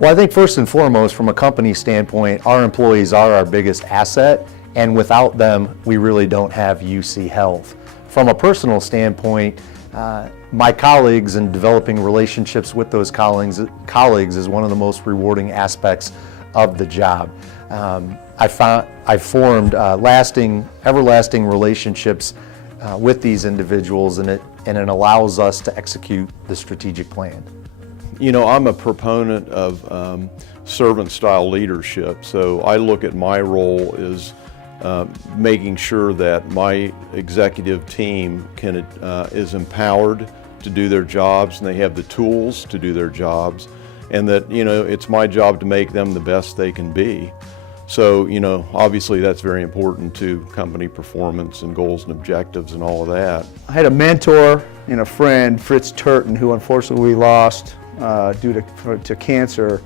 Well, I think first and foremost, from a company standpoint, our employees are our biggest asset, and without them, we really don't have UC Health. From a personal standpoint, my colleagues and developing relationships with those colleagues is one of the most rewarding aspects of the job. I formed everlasting relationships with these individuals, and it allows us to execute the strategic plan. You know, I'm a proponent of servant-style leadership, so I look at my role as making sure that my executive team is empowered to do their jobs and they have the tools to do their jobs, and that, you know, it's my job to make them the best they can be. So, you know, obviously that's very important to company performance and goals and objectives and all of that. I had a mentor and a friend, Fritz Turton, who unfortunately we lost due to cancer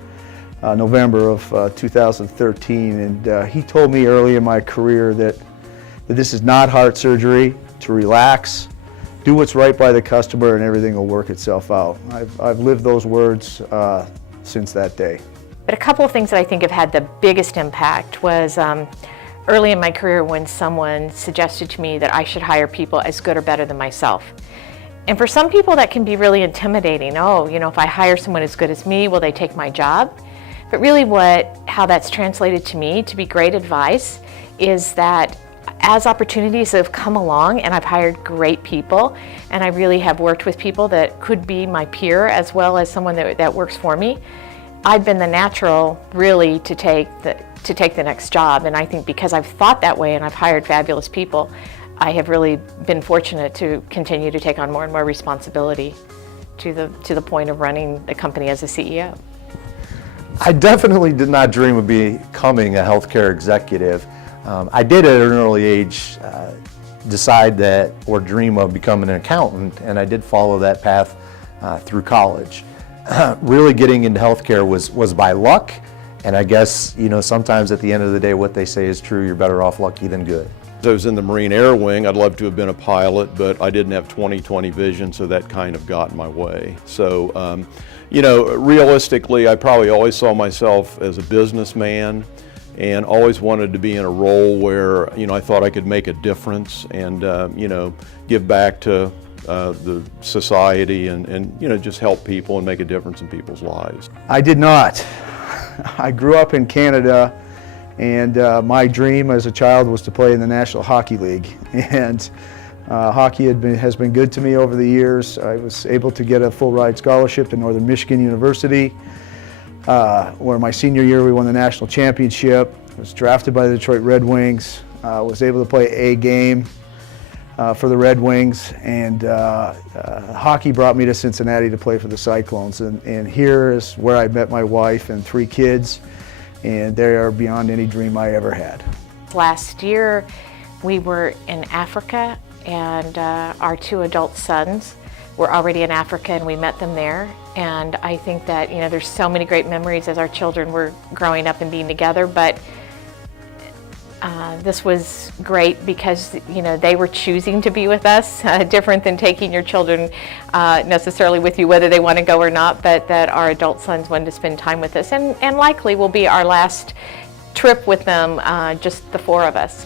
November of 2013, and he told me early in my career that this is not heart surgery, to relax, do what's right by the customer, and everything will work itself out. I've lived those words since that day. But a couple of things that I think have had the biggest impact was early in my career when someone suggested to me that I should hire people as good or better than myself. And for some people that can be really intimidating. Oh, you know, if I hire someone as good as me, will they take my job? But really how that's translated to me to be great advice is that as opportunities have come along and I've hired great people and I really have worked with people that could be my peer as well as someone that works for me, I've been the natural really to take the next job. And I think because I've thought that way and I've hired fabulous people, I have really been fortunate to continue to take on more and more responsibility to the point of running the company as a CEO. I definitely did not dream of becoming a healthcare executive. I did at an early age decide that or dream of becoming an accountant, and I did follow that path through college. Really getting into healthcare was by luck, and I guess, you know, sometimes at the end of the day what they say is true, you're better off lucky than good. I was in the Marine Air Wing. I'd love to have been a pilot, but I didn't have 20/20 vision, so that kind of got in my way. So, you know, realistically, I probably always saw myself as a businessman and always wanted to be in a role where, you know, I thought I could make a difference and, you know, give back to the society and, you know, just help people and make a difference in people's lives. I did not. I grew up in Canada, and my dream as a child was to play in the National Hockey League. And hockey has been good to me over the years. I was able to get a full ride scholarship to Northern Michigan University, where my senior year we won the national championship. I was drafted by the Detroit Red Wings, was able to play a game for the Red Wings, and hockey brought me to Cincinnati to play for the Cyclones. And here is where I met my wife and 3 kids, and they are beyond any dream I ever had. Last year we were in Africa, and our 2 adult sons were already in Africa, and we met them there. And I think that, you know, there's so many great memories as our children were growing up and being together, but this was great because, you know, they were choosing to be with us, different than taking your children necessarily with you, whether they want to go or not, but that our adult sons wanted to spend time with us, and likely will be our last trip with them, just the 4 of us.